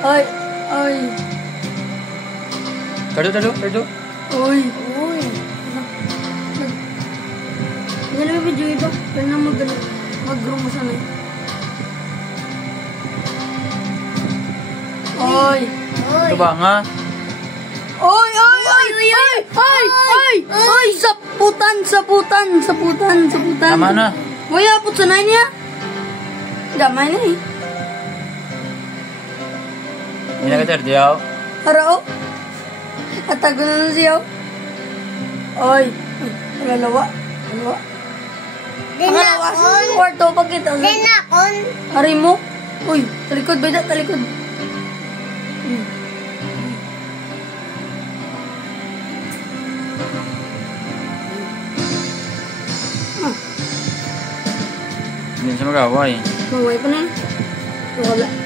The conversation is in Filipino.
Ay. Ay. Tado. Uy. Hindi na may video ito. Kaya na mag-room mo sana. Oy. Ito ba nga? Oy! Saputan! Tama na. Uy, apot sa nai niya. Damay na eh. Hindi na ka diyaw. Harao. Atago na nun siya. Oy. Lalawa. Dinakon. Kwarto pa kita. Dinakon. Ari mo. Uy, talikod. Hindi siya mag-away. Maway pa na. Wala.